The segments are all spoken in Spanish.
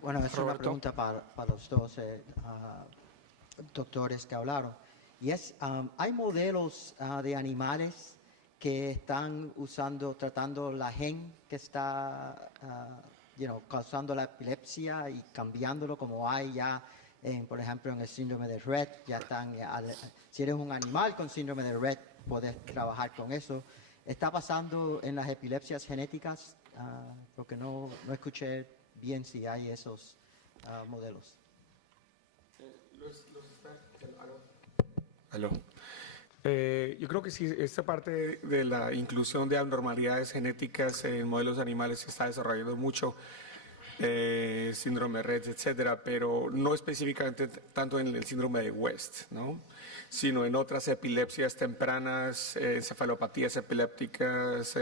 Bueno, es una Roberto. pregunta para los dos doctores que hablaron. Y hay modelos de animales que están tratando la gen que está causando la epilepsia y cambiándolo, como hay ya, por ejemplo, en el síndrome de Rett. Ya están, si eres un animal con síndrome de Rett, puedes trabajar con eso. ¿Está pasando en las epilepsias genéticas? Porque no escuché bien si hay esos modelos. Aló. Yo creo que sí, esta parte de la inclusión de abnormalidades genéticas en modelos animales se está desarrollando mucho, síndrome de Rett, etcétera, pero no específicamente tanto en el síndrome de West, ¿no? Sino en otras epilepsias tempranas, encefalopatías epilépticas,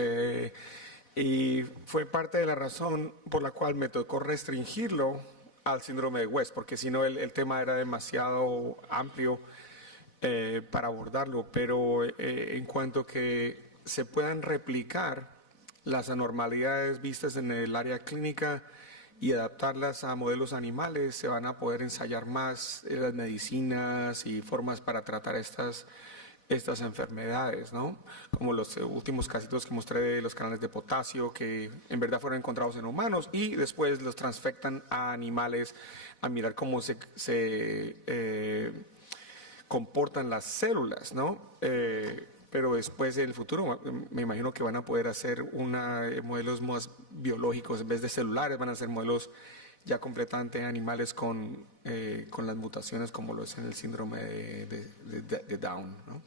y fue parte de la razón por la cual me tocó restringirlo al síndrome de West, porque si no el tema era demasiado amplio para abordarlo, pero en cuanto que se puedan replicar las anormalidades vistas en el área clínica y adaptarlas a modelos animales, se van a poder ensayar más las medicinas y formas para tratar estas enfermedades, ¿no? Como los últimos casitos que mostré de los canales de potasio, que en verdad fueron encontrados en humanos y después los transfectan a animales a mirar cómo se comportan las células, ¿no? Pero después en el futuro me imagino que van a poder hacer modelos más biológicos en vez de celulares, van a ser modelos ya completamente animales con las mutaciones como lo es en el síndrome de Down, ¿no?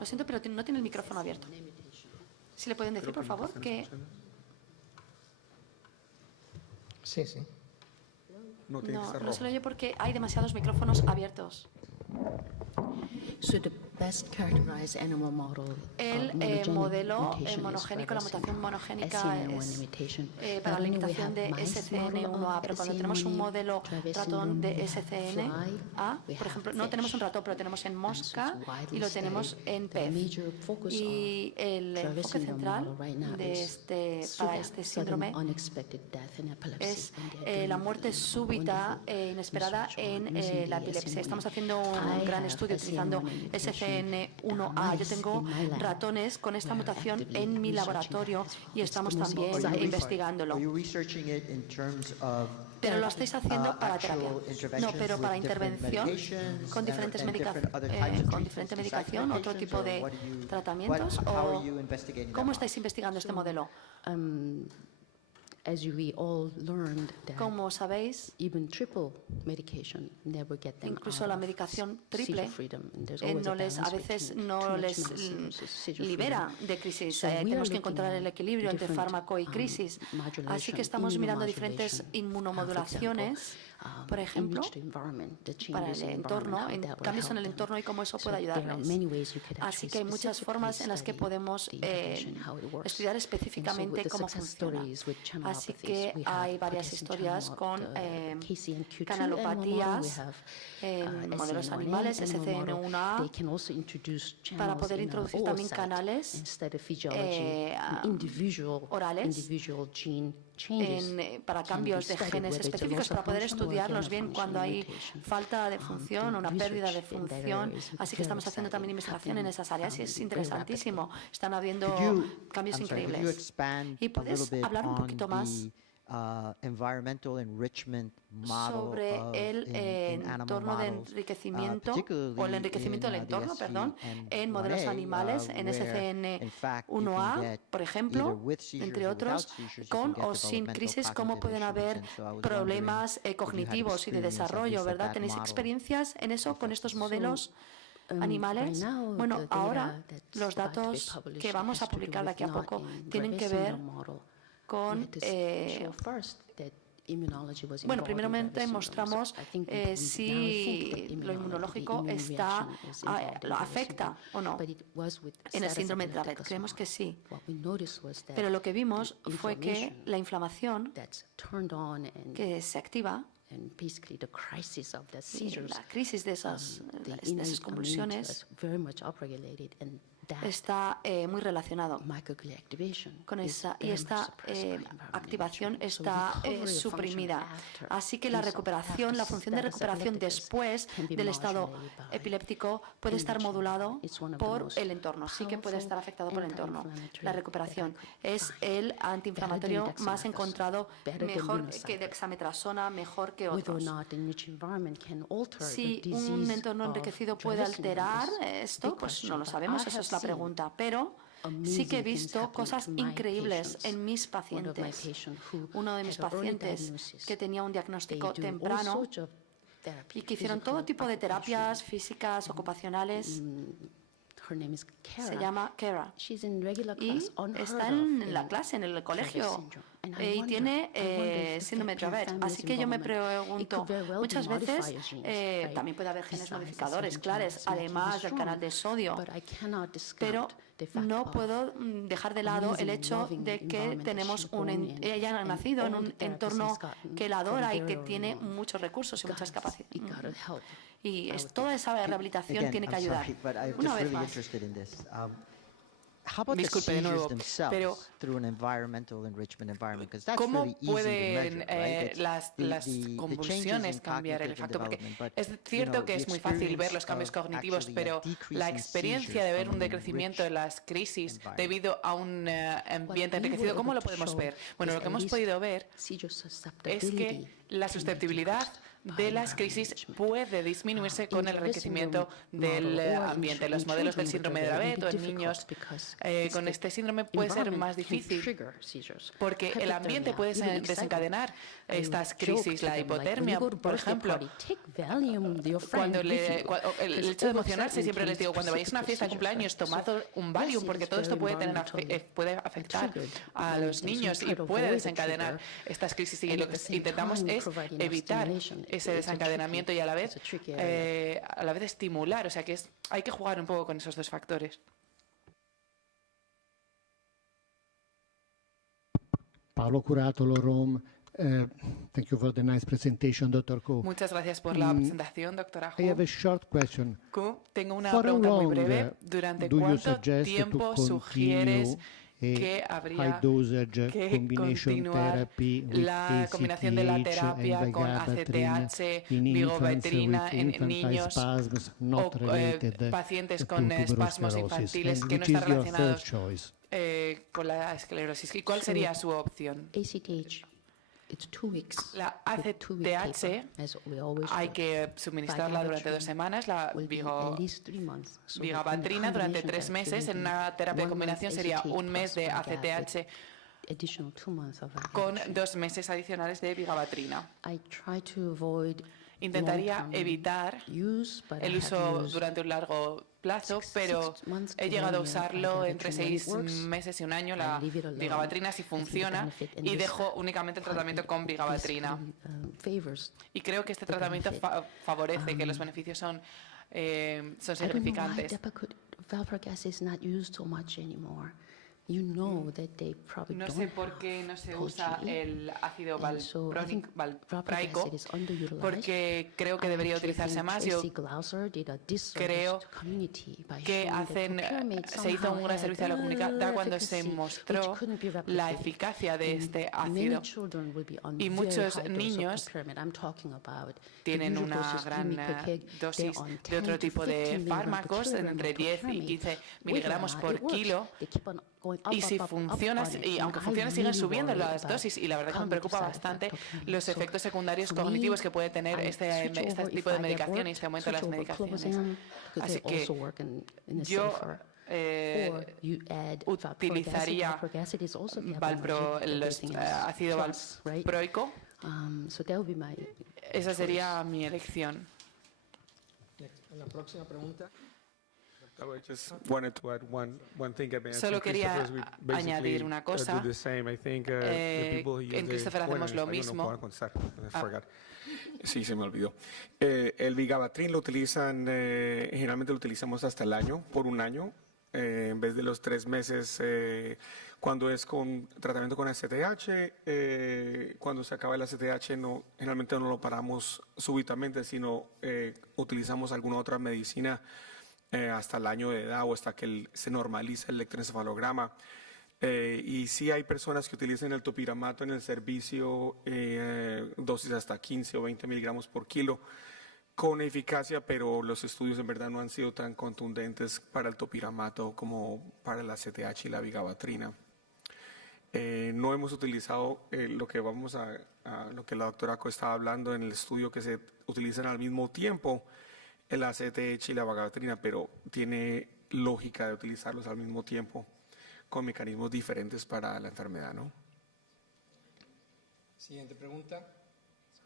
Lo siento, pero no tiene el micrófono abierto. Si le pueden decir, por favor, que... Sí, sí. No tiene que ser No rojo. se lo oye porque hay demasiados micrófonos abiertos. El modelo monogénico, la mutación monogénica es para la limitación de SCN1A, pero cuando tenemos un modelo ratón de SCNA, por ejemplo, no tenemos un ratón, pero tenemos en mosca y lo tenemos en pez. Y el enfoque central para este síndrome es la muerte súbita e inesperada en la epilepsia. Estamos haciendo un gran estudio utilizando SCN1A. Yo tengo ratones con esta mutación en mi laboratorio y estamos también investigándolo. Pero lo estáis haciendo para terapia. No, pero para intervención con diferente medicación, otro tipo de tratamientos. ¿O cómo estáis investigando este modelo? Como sabéis, incluso la medicación triple a veces no les libera de crisis. Tenemos que encontrar el equilibrio entre fármaco y crisis. Así que estamos mirando diferentes inmunomodulaciones, por ejemplo, para el entorno, cambios en el entorno y cómo eso puede ayudarles. Así que hay muchas formas en las que podemos estudiar específicamente cómo funciona. Así que hay varias historias con canalopatías en modelos animales, SCN1A, para poder introducir también canales orales para cambios de genes específicos, para poder estudiarlos bien cuando hay falta de función o una pérdida de función. Así que estamos haciendo también investigación en esas áreas y es interesantísimo. Están habiendo cambios increíbles. ¿Y puedes hablar un poquito más sobre el entorno de enriquecimiento o el enriquecimiento del entorno, en modelos animales, en SCN1A, por ejemplo, entre otros, con o sin crisis, cómo pueden haber problemas cognitivos y de desarrollo, ¿verdad? ¿Tenéis experiencias en eso con estos modelos animales? Bueno, ahora los datos que vamos a publicar de aquí a poco tienen que ver con bueno, primeramente mostramos si lo inmunológico afecta o no en el síndrome de Dravet. Creemos que sí. Pero lo que vimos fue que la inflamación que se activa y la crisis de esas convulsiones está muy relacionado con esa, y esta activación está suprimida. Así que la recuperación, la función de recuperación después del estado epiléptico puede estar modulado por el entorno, sí que puede estar afectado por el entorno. La recuperación es el antiinflamatorio más encontrado, mejor que dexametasona, mejor que otros. Si un entorno enriquecido puede alterar esto, pues no lo sabemos, esa es la pregunta, pero sí que he visto cosas increíbles en mis pacientes. Uno de mis pacientes que tenía un diagnóstico temprano y que hicieron todo tipo de terapias físicas, ocupacionales. Se llama Kara y está en la clase, en el colegio, y tiene síndrome de Dravet. Así que yo me pregunto, muchas veces también puede haber genes modificadores, claros, además del canal de sodio, pero no puedo dejar de lado el hecho de que ella ha nacido en un entorno que la adora y que tiene muchos recursos y muchas capacidades. Y toda esa rehabilitación tiene que ayudar. Una vez más. Disculpe de nuevo, pero ¿cómo pueden las convulsiones cambiar el efecto? Porque es cierto que es muy fácil ver los cambios cognitivos, pero la experiencia de ver un decrecimiento de las crisis debido a un ambiente enriquecido, ¿cómo lo podemos ver? Bueno, lo que hemos podido ver es que la susceptibilidad de las crisis puede disminuirse con el enriquecimiento del ambiente. Los modelos del síndrome de Dravet o en niños con este síndrome puede ser más difícil porque el ambiente puede desencadenar estas crisis. La hipotermia, por ejemplo, cuando el hecho de emocionarse, siempre les digo, cuando vayáis a una fiesta de cumpleaños, tomad un Valium porque todo esto puede afectar a los niños y puede desencadenar estas crisis, y lo que intentamos es evitar ese desencadenamiento y a la vez estimular, o sea que hay que jugar un poco con esos dos factores. Paolo Curatolo, Rome. Thank you for the nice presentation, Dr. Ku. Muchas gracias por la presentación, doctora I have a short question. Ku. Tengo una For how pregunta muy long breve. ¿Durante do you cuánto suggest tiempo to sugieres continue que high habría dosage que combination continuar therapy with la combinación de la ACTH terapia and con vigabatrin ACTH, in vigabatrin infants en with infantile niños spasms o not related pacientes to con tuberous espasmos sclerosis? infantiles And que no which is están your relacionados first choice? con la esclerosis. ¿Y cuál sería su opción? ACTH, it's 2 weeks. La with 2-week ACTH taper, as we always hay do. que suministrarla durante 2 semanas, la Will be at least 3 months. So in the vigabatrina durante combination 3 therapy meses. will En be una terapia de 1 combinación month sería ACTH 1 mes de plus vigabatrin, ACTH additional 2 months of con vigabatrin. 2 meses adicionales de vigabatrina. I try to avoid Intentaría long-term evitar use, but I el have uso used durante un largo plazo, 6 pero months he llegado a per year usarlo entre vigabatrin. When 6 it works, meses y un año, I la leave it alone. vigabatrina si I see the funciona, benefit, and y this dejo únicamente el tratamiento con vigabatrina. favors Y creo que este the tratamiento benefit. favorece que los beneficios son I don't know why significantes. valproic acid is not used so much anymore. You know that they probably No don't sé por qué no se usa el ácido And so I think valproic valpraico, acid is underutilized. porque creo que I debería actually utilizarse think más. Yo Tracy Glauser did a disservice creo to community by que showing that topiramate se hizo somehow un gran had servicio a la comunidad cuando se efficacy mostró which couldn't be la replicated. eficacia de este Many ácido. children will be on Y very muchos high dose of niños topiramate. I'm talking about the tienen usual una dose is 3 gran mg per kg. dosis They're on de otro 10 to tipo de 15 milligrams per fármacos, kilogram entre of 10 y topiramate. 15 Believe it or miligramos not, por it works. kilo. They keep on going up, Y si up, up, up funciona, on it. y And aunque I funcione, siguen really subiendo worry las about dosis, y la verdad que me cognitive preocupa side bastante effects of topiramate. los So efectos secundarios for me, cognitivos que puede tener I este switch over tipo if de I get medicación y worked, este aumento de las switch over medicaciones. clobazam, because Así they also que work in a yo safer. Or you add utilizaría valproic acid is also GABAergic, ácido valproico. So that would be my Esa sería mi elección. La próxima pregunta. I just wanted to add one thing. Solo quería añadir una cosa. En Christopher hacemos lo mismo. Sí, se me olvidó. El vigabatrin lo utilizan, generalmente lo utilizamos hasta el año, por un año, en vez de los 3 meses cuando es con tratamiento con ACTH. Cuando se acaba el ACTH, generalmente no lo paramos súbitamente, sino utilizamos alguna otra medicina hasta el año de edad o hasta que se normaliza el electroencefalograma. Y sí hay personas que utilizan el topiramato en el servicio, dosis hasta 15 o 20 miligramos por kilo, con eficacia, pero los estudios en verdad no han sido tan contundentes para el topiramato como para la CTH y la vigabatrina. No hemos utilizado lo que lo que la doctora Co estaba hablando en el estudio, que se utilizan al mismo tiempo, la CTH y la vigabatrina, pero tiene lógica de utilizarlos al mismo tiempo con mecanismos diferentes para la enfermedad, ¿no? Siguiente pregunta,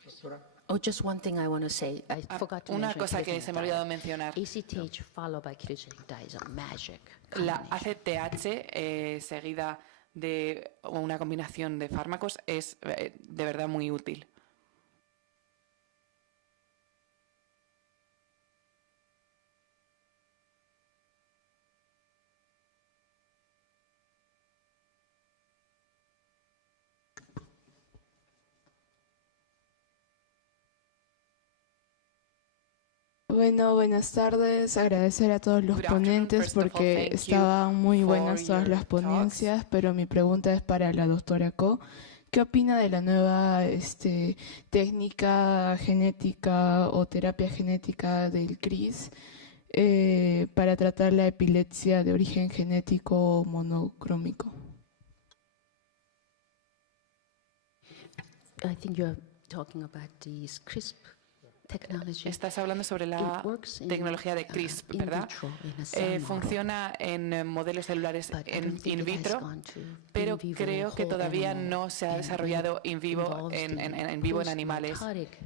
doctora. Oh, just one thing I want to say. I forgot to Una mention cosa que ketogenic se me ha olvidado diet. mencionar. ACTH followed by ketogenic diet is a magic La combination. ACTH seguida de una combinación de fármacos es de verdad muy útil. Bueno, buenas tardes. Agradecer a todos los Good afternoon. ponentes First of all, porque thank you estaban muy for buenas todas your las ponencias, pero mi pregunta es para la doctora Co. ¿Qué opina de la nueva técnica genética o terapia genética del CRIS para tratar la epilepsia de origen genético monocrómico? I think you're talking about these CRISP technology. Estás hablando sobre la It works in, tecnología de CRISP, in ¿verdad? vitro, in a cell model. Funciona en modelos celulares But I don't think in it has vitro, gone to pero in vivo creo que whole todavía animal, no se ha and desarrollado it in vivo involves en the vivo en animales, postmitotic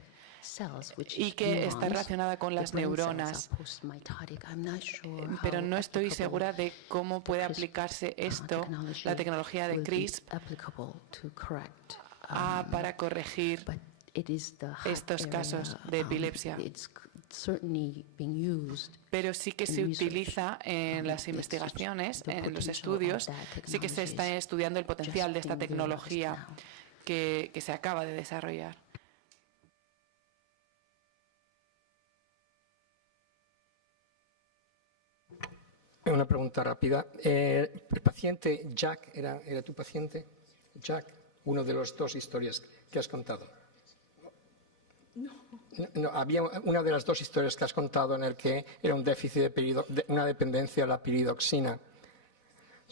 cells, which y is que está neurons. relacionada con The las brain cells are neuronas. postmitotic. I'm not sure Pero how no estoy applicable segura de cómo puede CRISP, aplicarse esto, technology la tecnología de will be CRISP, applicable to correct, para corregir but it is the hot estos area, casos de epilepsia. It's certainly being used. Pero sí que se utiliza en las investigaciones, en los estudios, sí que se está estudiando el potencial de esta tecnología que se acaba de desarrollar. Una pregunta rápida. El paciente Jack, ¿era tu paciente? Jack, uno de las dos historias que has contado. No, había una de las dos historias que has contado en el que era un déficit de una dependencia a la piridoxina.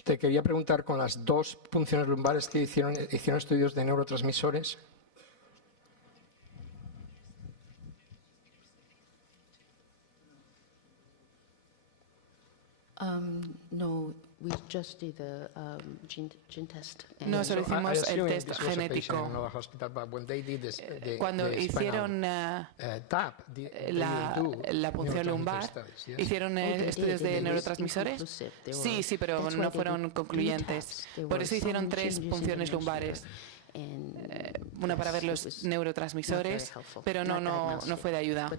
Te quería preguntar, con las dos punciones lumbares que hicieron estudios de neurotransmisores. No, we just did the gene test. No, solo hicimos el test genético. Cuando hicieron la punción lumbar, hicieron estudios de neurotransmisores. Sí, pero no fueron concluyentes. Por eso hicieron 3 punciones lumbares. Una para ver los neurotransmisores, pero no fue de ayuda.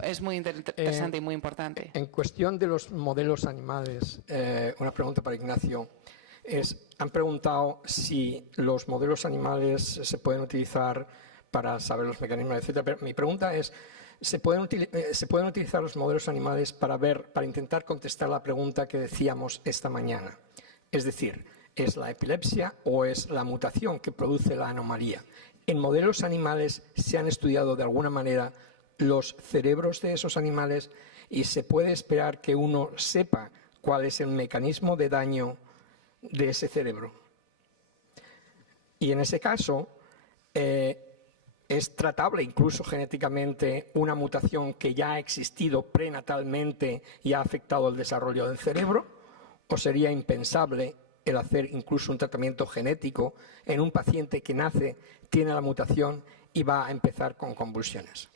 Es muy interesante y muy importante. En cuestión de los modelos animales, una pregunta para Ignacio han preguntado si los modelos animales se pueden utilizar para saber los mecanismos, etcétera. Pero mi pregunta es, ¿se pueden utilizar los modelos animales para intentar contestar la pregunta que decíamos esta mañana? Es decir, ¿es la epilepsia o es la mutación que produce la anomalía? ¿En modelos animales se han estudiado de alguna manera los cerebros de esos animales y se puede esperar que uno sepa cuál es el mecanismo de daño de ese cerebro? Y en ese caso, ¿es tratable incluso genéticamente una mutación que ya ha existido prenatalmente y ha afectado el desarrollo del cerebro? ¿O sería impensable el hacer incluso un tratamiento genético en un paciente que nace, tiene la mutación y va a empezar con convulsiones?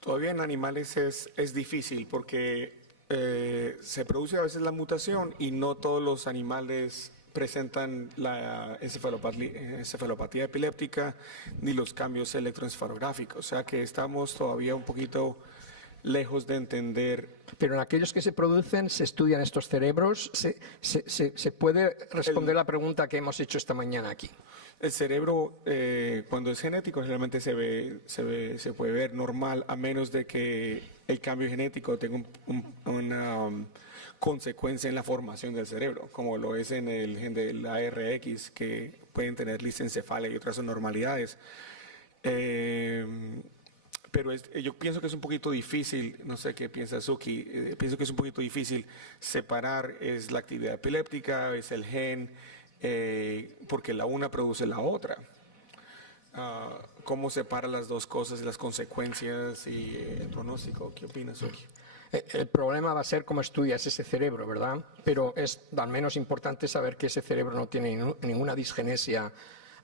Todavía en animales es difícil porque se produce a veces la mutación y no todos los animales presentan la encefalopatía epiléptica ni los cambios electroencefalográficos. O sea que estamos todavía un poquito lejos de entender. Pero en aquellos que se producen, se estudian estos cerebros, se puede responder la pregunta que hemos hecho esta mañana aquí. El cerebro, cuando es genético, generalmente se puede ver normal, a menos de que el cambio genético tenga una consecuencia en la formación del cerebro, como lo es en el gen del ARX, que pueden tener lisencefalia y otras anormalidades. Pero yo pienso que es un poquito difícil, no sé qué piensa Suki, pienso que es un poquito difícil separar, es la actividad epiléptica, es el gen, porque la una produce la otra. ¿Cómo separa las dos cosas, las consecuencias y el pronóstico? ¿Qué opinas, Suki? El problema va a ser cómo estudias ese cerebro, ¿verdad? Pero es al menos importante saber que ese cerebro no tiene ninguna disgenesia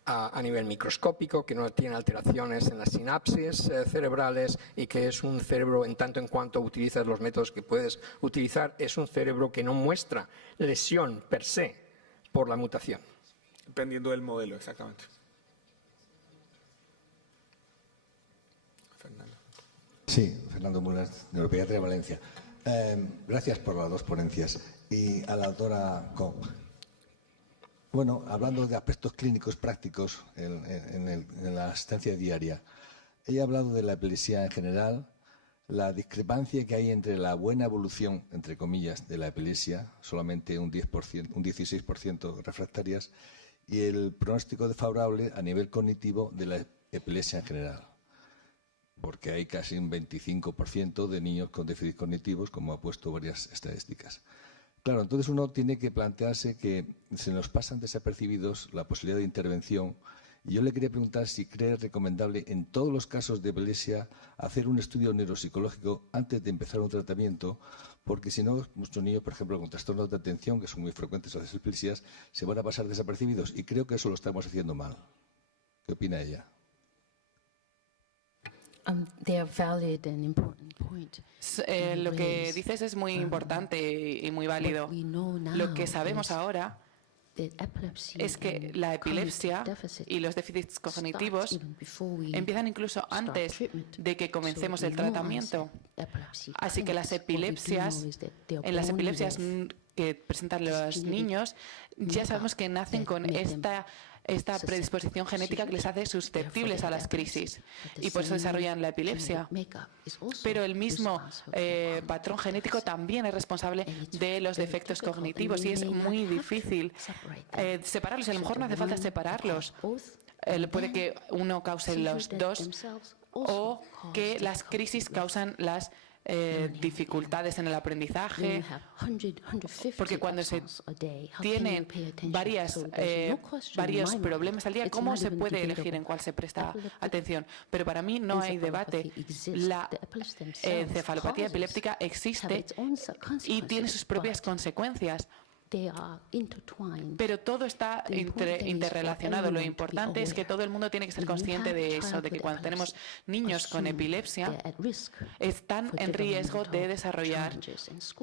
a nivel microscópico, que no tiene alteraciones en las sinapsis cerebrales y que es un cerebro, en tanto en cuanto utilizas los métodos que puedes utilizar, es un cerebro que no muestra lesión per se por la mutación. Dependiendo del modelo, exactamente. Fernando. Sí, Fernando Mulas, Neuropediatría de Valencia. Gracias por las dos ponencias. Y a la doctora Koch. Bueno, hablando de aspectos clínicos prácticos en la asistencia diaria, ella ha hablado de la epilepsia en general, la discrepancia que hay entre la buena evolución, entre comillas, de la epilepsia, solamente un 16% refractarias, y el pronóstico desfavorable a nivel cognitivo de la epilepsia en general, porque hay casi un 25% de niños con déficits cognitivos, como ha puesto varias estadísticas. Claro, entonces uno tiene que plantearse que se nos pasan desapercibidos la posibilidad de intervención. Y yo le quería preguntar si cree recomendable en todos los casos de epilepsia hacer un estudio neuropsicológico antes de empezar un tratamiento, porque si no, muchos niños, por ejemplo, con trastornos de atención, que son muy frecuentes las epilepsias, se van a pasar desapercibidos. Y creo que eso lo estamos haciendo mal. ¿Qué opina ella? Lo que dices es muy importante y muy válido. Lo que sabemos ahora es que la epilepsia y los déficits cognitivos empiezan incluso antes de que comencemos el tratamiento. Así que en las epilepsias que presentan los niños, ya sabemos que nacen con esta predisposición genética que les hace susceptibles a las crisis y por eso desarrollan la epilepsia. Pero el mismo patrón genético también es responsable de los defectos cognitivos y es muy difícil separarlos. A lo mejor no hace falta separarlos. Puede que uno cause los dos o que las crisis causan las dificultades en el aprendizaje, porque cuando se tienen varios problemas al día, ¿cómo se puede elegir en cuál se presta atención? Pero para mí no hay debate. La encefalopatía epiléptica existe y tiene sus propias consecuencias. Pero todo está interrelacionado. Lo importante es que todo el mundo tiene que ser consciente de eso, de que cuando tenemos niños con epilepsia están en riesgo de desarrollar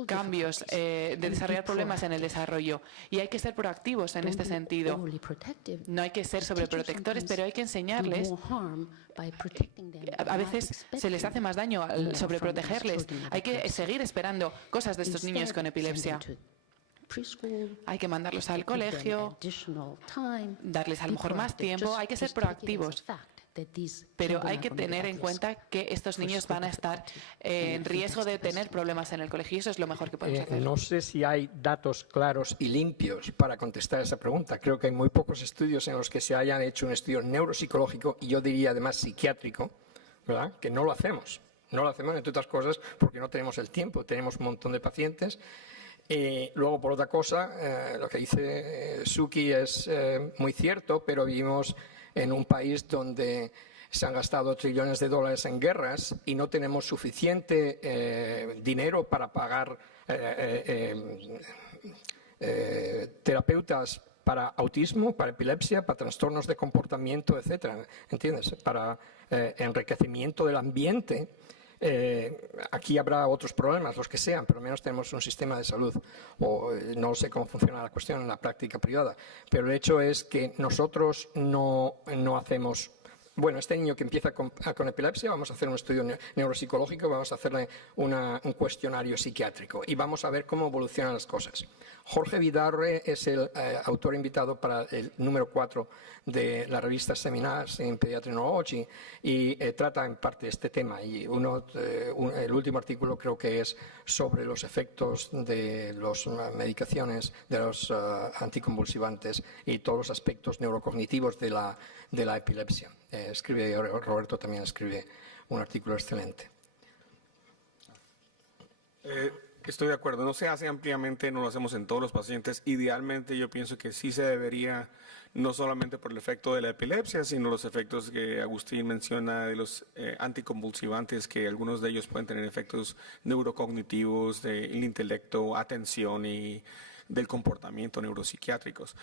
cambios, de desarrollar problemas en el desarrollo. Y hay que ser proactivos en este sentido. No hay que ser sobreprotectores, pero hay que enseñarles. A veces se les hace más daño al sobreprotegerles. Hay que seguir esperando cosas de estos niños con epilepsia. Hay que mandarlos al colegio, darles a lo mejor más tiempo, hay que ser proactivos. Pero hay que tener en cuenta que estos niños van a estar en riesgo de tener problemas en el colegio y eso es lo mejor que podemos hacer. No sé si hay datos claros y limpios para contestar esa pregunta. Creo que hay muy pocos estudios en los que se hayan hecho un estudio neuropsicológico y yo diría además psiquiátrico, ¿verdad? Que no lo hacemos. No lo hacemos, entre otras cosas, porque no tenemos el tiempo. Tenemos un montón de pacientes. Luego, por otra cosa, lo que dice Suki es muy cierto, pero vivimos en un país donde se han gastado trillones de dólares en guerras y no tenemos suficiente dinero para pagar terapeutas para autismo, para epilepsia, para trastornos de comportamiento, etcétera, ¿entiendes? Para enriquecimiento del ambiente. Aquí habrá otros problemas, los que sean, pero al menos tenemos un sistema de salud, o no sé cómo funciona la cuestión en la práctica privada, pero el hecho es que nosotros no hacemos bueno, este niño que empieza con epilepsia, vamos a hacer un estudio neuropsicológico, vamos a hacerle un cuestionario psiquiátrico y vamos a ver cómo evolucionan las cosas. Jorge Vidarre es el autor invitado para el número 4 de la revista Seminars in Pediatric Neurology y trata en parte este tema. Y el último artículo creo que es sobre los efectos de las medicaciones, de los anticonvulsivantes y todos los aspectos neurocognitivos de la epilepsia. Roberto también escribe un artículo excelente. Estoy de acuerdo, no se hace ampliamente, no lo hacemos en todos los pacientes. Idealmente yo pienso que sí se debería, no solamente por el efecto de la epilepsia, sino los efectos que Agustín menciona de los anticonvulsivantes, que algunos de ellos pueden tener efectos neurocognitivos, del intelecto, atención y del comportamiento neuropsiquiátricos.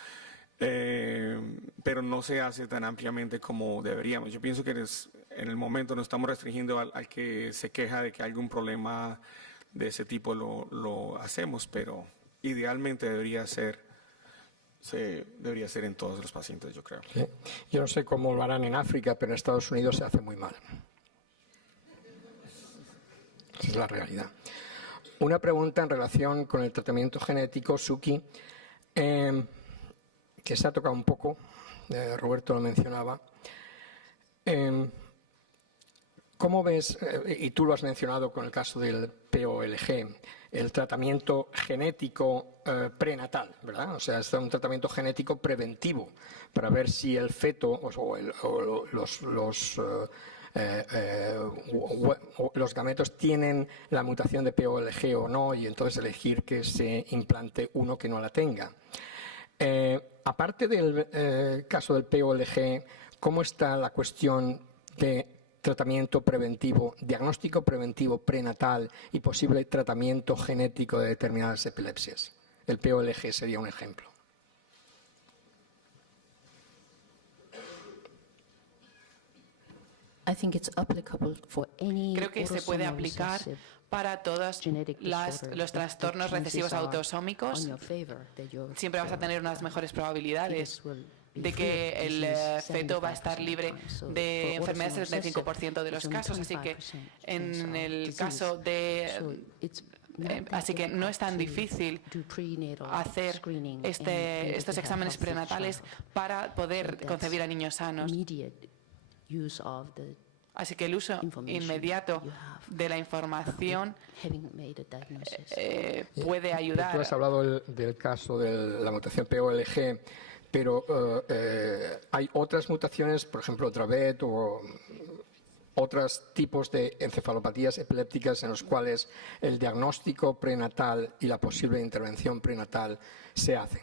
Pero no se hace tan ampliamente como deberíamos. Yo pienso que en el momento nos estamos restringiendo al que se queja de que hay algún problema de ese tipo lo hacemos, pero idealmente debería ser en todos los pacientes, yo creo. Sí. Yo no sé cómo lo harán en África, pero en Estados Unidos se hace muy mal. Esa es la realidad. Una pregunta en relación con el tratamiento genético, Suki, que se ha tocado un poco, Roberto lo mencionaba. ¿Cómo ves, y tú lo has mencionado con el caso del POLG, el tratamiento genético prenatal, ¿verdad? O sea, es un tratamiento genético preventivo para ver si el feto o los gametos tienen la mutación de POLG o no, y entonces elegir que se implante uno que no la tenga. Aparte del caso del POLG, ¿cómo está la cuestión de tratamiento preventivo, diagnóstico preventivo prenatal y posible tratamiento genético de determinadas epilepsias? El POLG sería un ejemplo. Creo que se puede aplicar para todos los trastornos recesivos autosómicos. Siempre vas a tener unas mejores probabilidades de que el feto va a estar libre de enfermedades en el 75% de los casos. Así que en el caso de... Así que no es tan difícil hacer estos exámenes prenatales para poder concebir a niños sanos. Así que el uso inmediato de la información puede ayudar. Tú has hablado del caso de la mutación POLG, pero hay otras mutaciones, por ejemplo, Dravet o otros tipos de encefalopatías epilépticas en los cuales el diagnóstico prenatal y la posible intervención prenatal se hacen.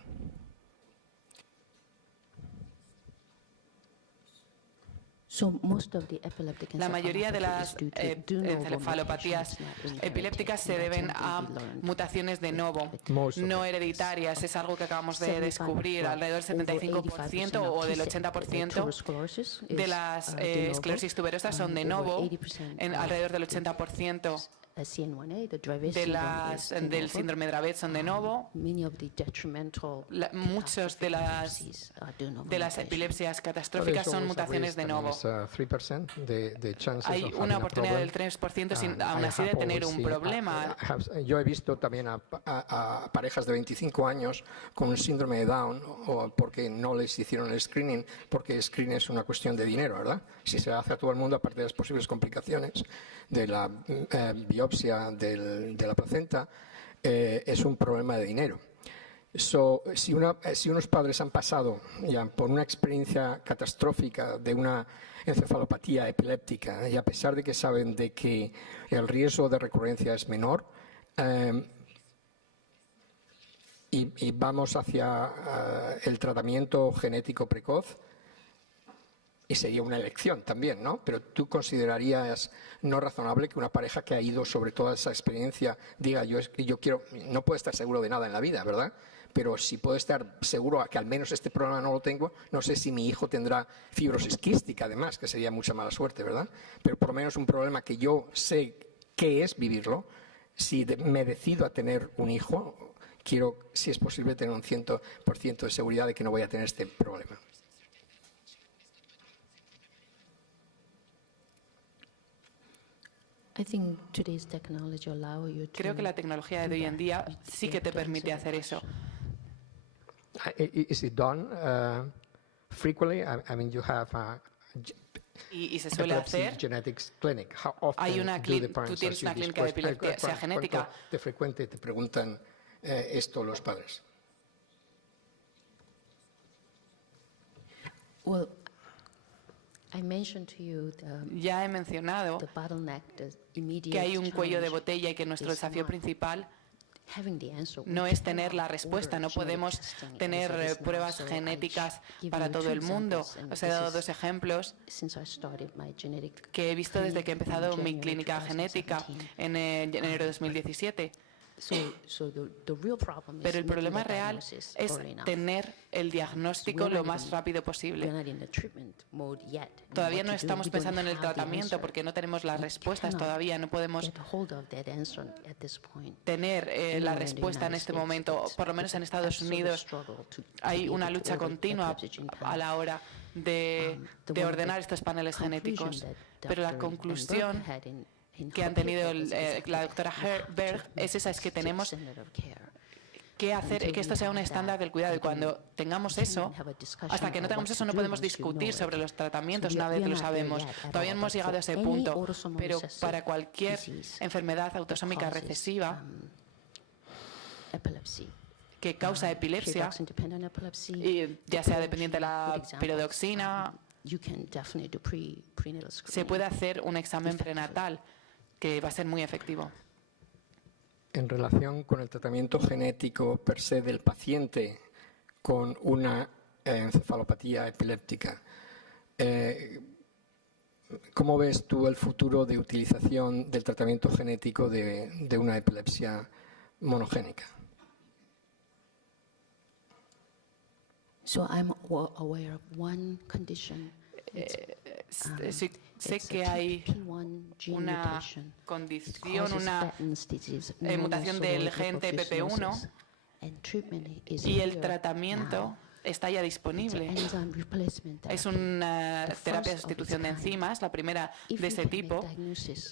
La mayoría de las encefalopatías epilépticas se deben a mutaciones de novo, no hereditarias. Es algo que acabamos de descubrir. Alrededor del 75% o del 80% de las esclerosis tuberosas son de novo, alrededor del 80% del síndrome de Dravet son de novo. Muchos de las epilepsias catastróficas son mutaciones de novo. Hay una oportunidad del 3% aún así de tener un problema. Yo he visto también a parejas de 25 años con un síndrome de Down porque no les hicieron el screening, porque el screening es una cuestión de dinero, ¿verdad? Si se hace a todo el mundo, aparte de las posibles complicaciones de la biopsia de la placenta, es un problema de dinero. Si unos padres han pasado ya por una experiencia catastrófica de una encefalopatía epiléptica y a pesar de que saben de que el riesgo de recurrencia es menor, y vamos hacia el tratamiento genético precoz, y sería una elección también, ¿no? Pero tú considerarías no razonable que una pareja que ha ido sobre toda esa experiencia diga, yo quiero, no puedo estar seguro de nada en la vida, ¿verdad? Pero si puedo estar seguro a que al menos este problema no lo tengo, no sé si mi hijo tendrá fibrosis quística, además, que sería mucha mala suerte, ¿verdad? Pero por lo menos un problema que yo sé qué es vivirlo, si me decido a tener un hijo, quiero, si es posible, tener un 100% de seguridad de que no voy a tener este problema. Creo que la tecnología de hoy en día sí que te permite hacer eso. Is it done frequently? I mean, you have y se suele hacer. Genetics clinic. How often Hay una do the parents tú tienes ask you una this clínica de question? epilepsia genética. ¿Cuánto de frecuente te preguntan esto los padres? Well, I mentioned to you ya he mencionado que hay un cuello de botella y que nuestro desafío principal no es tener la respuesta, no podemos tener pruebas genéticas para todo el mundo. Os he dado 2 ejemplos que he visto desde que he empezado mi clínica genética en enero de 2017. Pero el problema real es tener el diagnóstico lo más rápido posible. Todavía no estamos pensando en el tratamiento porque no tenemos las respuestas todavía, no podemos tener la respuesta en este momento. Por lo menos en Estados Unidos hay una lucha continua a la hora de ordenar estos paneles genéticos. Pero la conclusión que han tenido la doctora Berg es esa, es que tenemos que hacer que esto sea un estándar del cuidado, y cuando tengamos eso, hasta que no tengamos eso no podemos discutir sobre los tratamientos una vez que lo sabemos. Todavía no hemos llegado a ese punto, pero para cualquier enfermedad autosómica recesiva que causa epilepsia, y ya sea dependiente de la piridoxina, se puede hacer un examen prenatal que va a ser muy efectivo. En relación con el tratamiento genético per se del paciente con una encefalopatía epiléptica, ¿cómo ves tú el futuro de utilización del tratamiento genético de una epilepsia monogénica? So I'm aware of one condition. Sé que hay una condición, una mutación del gen TPP1 y el tratamiento está ya disponible. Es una terapia de sustitución de enzimas, la primera de ese tipo,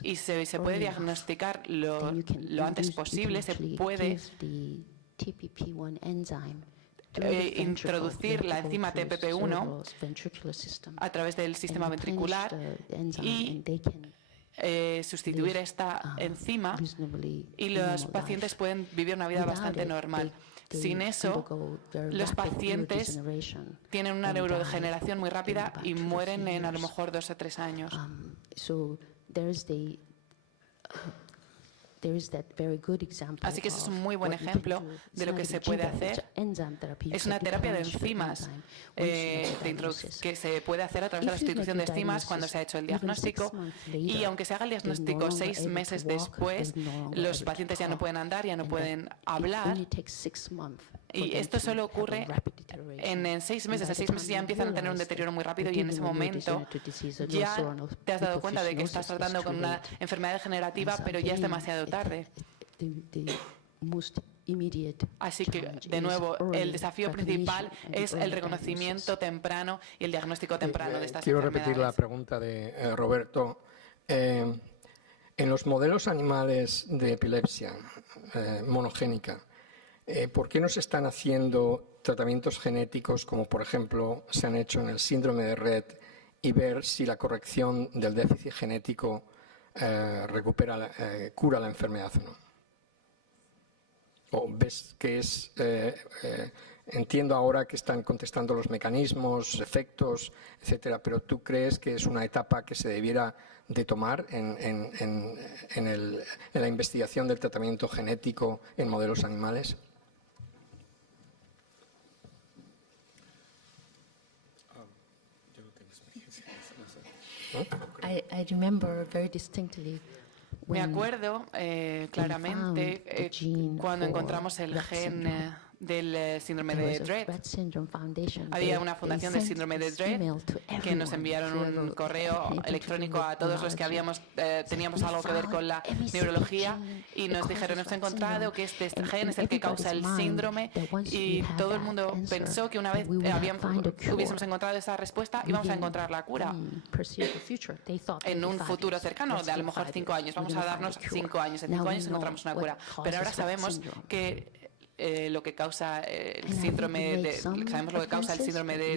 y se puede diagnosticar lo antes posible. Se puede introducir la enzima TPP1 a través del sistema ventricular y sustituir esta enzima, y los pacientes pueden vivir una vida bastante normal. Sin eso, los pacientes tienen una neurodegeneración muy rápida y mueren en a lo mejor 2 o 3 años. Así que ese es un muy buen ejemplo de lo que se puede hacer. Es una terapia de enzimas que se puede hacer a través de la sustitución de enzimas cuando se ha hecho el diagnóstico, y aunque se haga el diagnóstico 6 meses después, los pacientes ya no pueden andar, ya no pueden hablar, y esto solo ocurre en 6 meses. En 6 meses ya empiezan a tener un deterioro muy rápido, y en ese momento ya te has dado cuenta de que estás tratando con una enfermedad degenerativa, pero ya es demasiado tarde. Así que, de nuevo, el desafío principal es el reconocimiento temprano y el diagnóstico temprano de estas enfermedades. Quiero repetir la pregunta de Roberto. En los modelos animales de epilepsia monogénica, ¿por qué no se están haciendo tratamientos genéticos como, por ejemplo, se han hecho en el síndrome de Rett, y ver si la corrección del déficit genético cura la enfermedad o no? ¿O ves que es... entiendo ahora que están contestando los mecanismos, efectos, etcétera, pero ¿tú crees que es una etapa que se debiera de tomar en la investigación del tratamiento genético en modelos animales? I remember very distinctly. Me acuerdo claramente cuando encontramos el gen del síndrome de Dread. Había una fundación del síndrome de Dread que nos enviaron un correo electrónico a todos los que teníamos algo que ver con la neurología y nos dijeron, hemos encontrado que este gen es el que causa el síndrome, y todo el mundo pensó que una vez hubiésemos encontrado esa respuesta íbamos a encontrar la cura en un futuro cercano, de a lo mejor 5 años. Vamos a darnos 5 años. En 5 años encontramos una cura. Pero ahora sabemos que lo que causa el síndrome de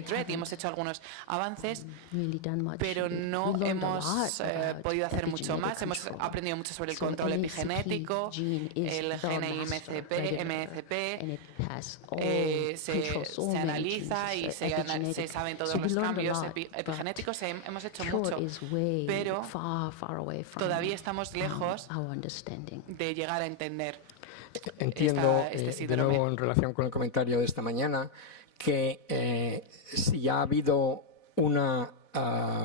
Dread, y hemos hecho algunos avances, pero no hemos podido hacer mucho más. Hemos aprendido mucho sobre el control epigenético, el gen MCP, se analiza y se saben todos los cambios epigenéticos. Hemos hecho mucho, pero todavía estamos lejos de llegar a entender. Entiendo, de nuevo en relación con el comentario de esta mañana, que si ya ha habido una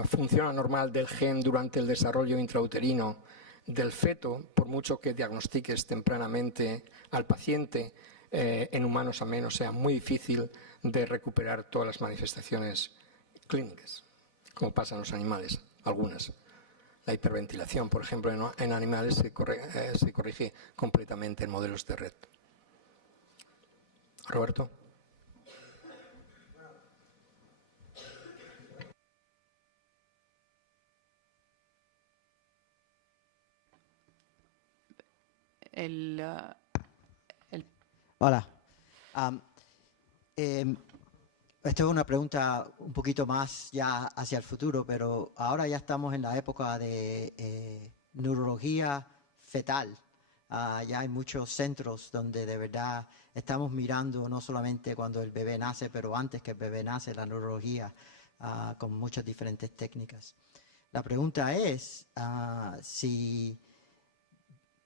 función anormal del gen durante el desarrollo intrauterino del feto, por mucho que diagnostiques tempranamente al paciente, en humanos al menos sea muy difícil de recuperar todas las manifestaciones clínicas, como pasa en los animales, algunas. La hiperventilación, por ejemplo, en animales se corrige completamente en modelos de red. Roberto. Hola. Esta es una pregunta un poquito más ya hacia el futuro, pero ahora ya estamos en la época de neurología fetal. Ya hay muchos centros donde de verdad estamos mirando no solamente cuando el bebé nace, pero antes que el bebé nace, la neurología con muchas diferentes técnicas. La pregunta es si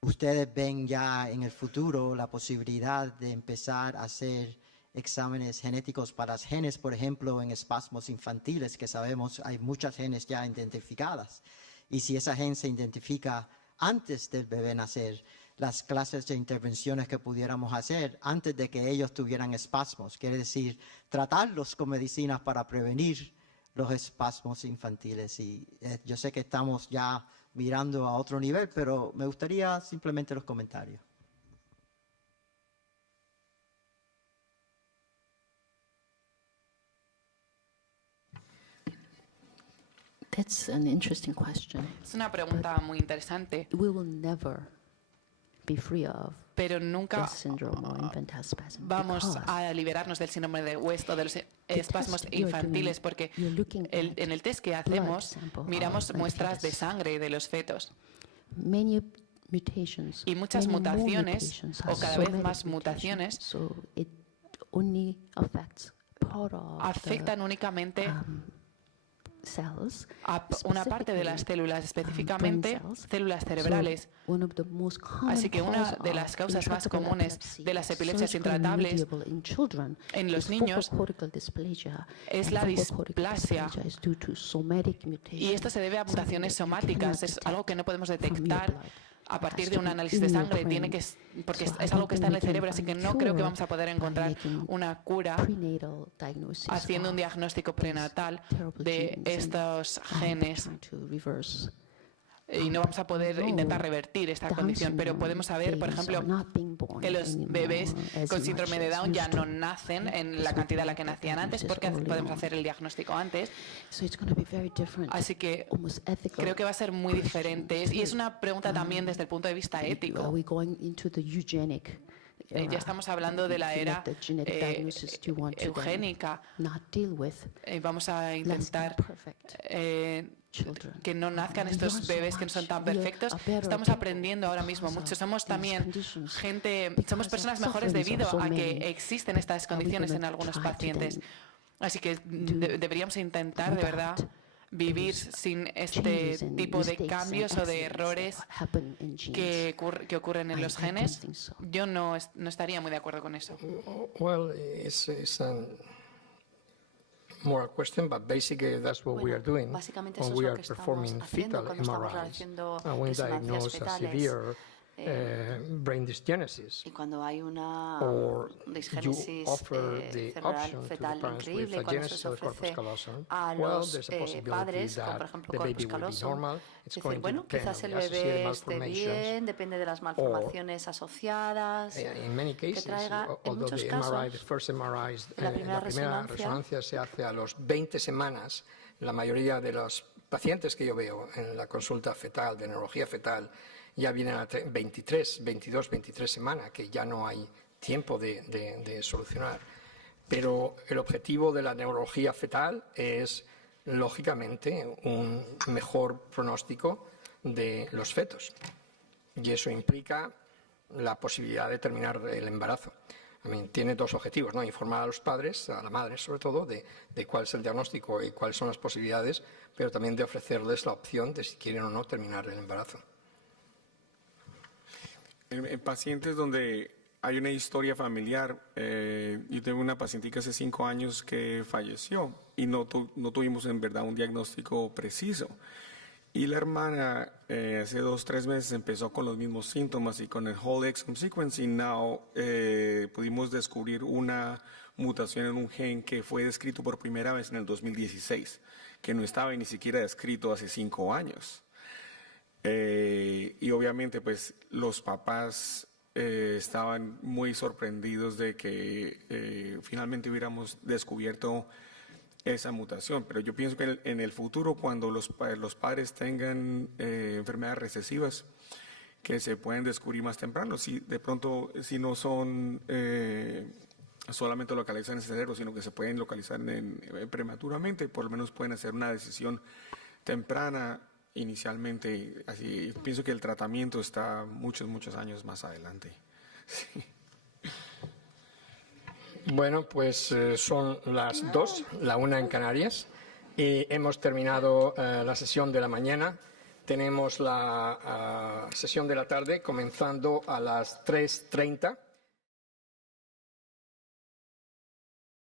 ustedes ven ya en el futuro la posibilidad de empezar a hacer exámenes genéticos para los genes, por ejemplo, en espasmos infantiles, que sabemos hay muchas genes ya identificadas. Y si esa gen se identifica antes del bebé nacer, las clases de intervenciones que pudiéramos hacer antes de que ellos tuvieran espasmos, quiere decir, tratarlos con medicinas para prevenir los espasmos infantiles. Y yo sé que estamos ya mirando a otro nivel, pero me gustaría simplemente los comentarios. That's an interesting question. Es una pregunta muy interesante. We will never be free of pero nunca vamos a liberarnos del síndrome de West o de los espasmos infantiles, porque en el test que hacemos miramos muestras de sangre de los fetos. Y muchas mutaciones, o cada vez más mutaciones, afectan únicamente a una parte de las células, específicamente células cerebrales. Así que una de las causas más comunes de las epilepsias intratables en los niños es la displasia. Y esto se debe a mutaciones somáticas, es algo que no podemos detectar a partir de un análisis de sangre, porque es algo que está en el cerebro, así que no creo que vamos a poder encontrar una cura haciendo un diagnóstico prenatal de estos genes. Y no vamos a poder intentar revertir esta condición, pero podemos saber, por ejemplo, que los bebés con síndrome de Down ya no nacen en la cantidad en la que nacían antes, porque podemos hacer el diagnóstico antes. Así que creo que va a ser muy diferente. Y es una pregunta también desde el punto de vista ético. Ya estamos hablando de la era eugénica. Vamos a intentar que no nazcan estos bebés que no son tan perfectos. Estamos aprendiendo ahora mismo mucho. Somos también somos personas mejores debido a que existen estas condiciones en algunos pacientes. Así que deberíamos intentar de verdad vivir sin este tipo de cambios o de errores que ocurren en los genes. Yo no estaría muy de acuerdo con eso. Well, it's more a question, but basically that's what we are doing when we are performing fetal MRIs and we diagnose a severe brain dysgenesis. Y cuando hay una Or disgénesis you offer the option to the fetal parents with increíble, a cuando se genesis of the corpus ofrece callosum, a well, los there's a possibility padres, como por that ejemplo the baby corpus will be callosum, normal. It's decir, going to bueno, depend quizás on el the associated bebé esté malformations. bien, depende de las malformaciones asociadas In many que cases, traiga. En although muchos the casos, MRI, the first MRI, la primera resonancia se hace a los 20 semanas, la mayoría de los pacientes que yo veo en la consulta fetal, de neurología fetal, ya vienen a 23 semanas, que ya no hay tiempo de solucionar. Pero el objetivo de la neurología fetal es, lógicamente, un mejor pronóstico de los fetos. Y eso implica la posibilidad de terminar el embarazo. Tiene dos objetivos, ¿no? Informar a los padres, a la madre sobre todo, de cuál es el diagnóstico y cuáles son las posibilidades, pero también de ofrecerles la opción de si quieren o no terminar el embarazo. En pacientes donde hay una historia familiar, yo tengo una pacientica hace 5 años que falleció y no tuvimos en verdad un diagnóstico preciso. Y la hermana hace 2-3 meses empezó con los mismos síntomas y con el whole exome sequencing now pudimos descubrir una mutación en un gen que fue descrito por primera vez en el 2016, que no estaba ni siquiera descrito hace 5 años. Y obviamente pues los papás estaban muy sorprendidos de que finalmente hubiéramos descubierto esa mutación, pero yo pienso que en el futuro, cuando los padres tengan enfermedades recesivas que se pueden descubrir más temprano, si de pronto si no son solamente localizadas en el cerebro, sino que se pueden localizar prematuramente, por lo menos pueden hacer una decisión temprana inicialmente. Así pienso que el tratamiento está muchos años más adelante. Sí. Bueno, pues son las 2, la 1 en Canarias, y hemos terminado la sesión de la mañana. Tenemos la sesión de la tarde comenzando a las 3:30.